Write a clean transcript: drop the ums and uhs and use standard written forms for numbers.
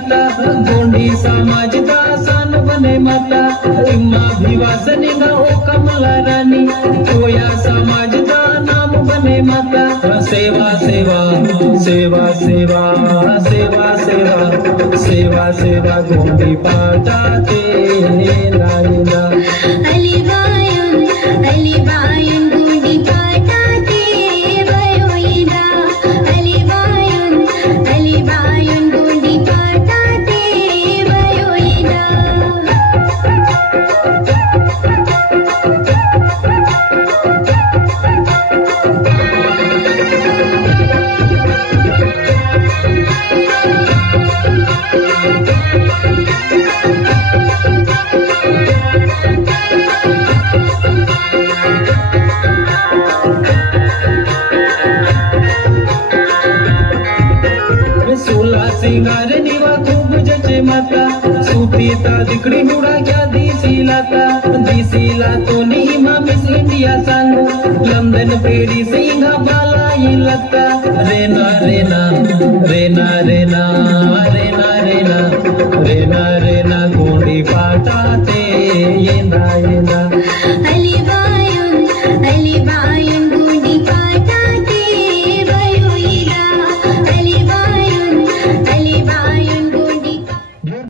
माता गोंडी समाज का सान बने माता इम्मा भिवासनी गा ओ कमला रानी कोया समाज का नाम बने माता सेवा सेवा सेवा सेवा सेवा सेवा सेवा सेवा गोंडी पाटाते लाइला अलीबायन गोंडी पाटाते वयोइदा अलीबायन गोंडी पाटाते वयोइदा सिंगार निवा खूब जचे माता सुतीता दिकड़ी मुड़ा क्या दिसीला तो नीमा मिस इंडिया संग लंदन पेरी सिंगा बाला ये लगता रेना रेना रेना रेना रेना रेना रेना रेना गोंडी पाटाते येंदा येंदा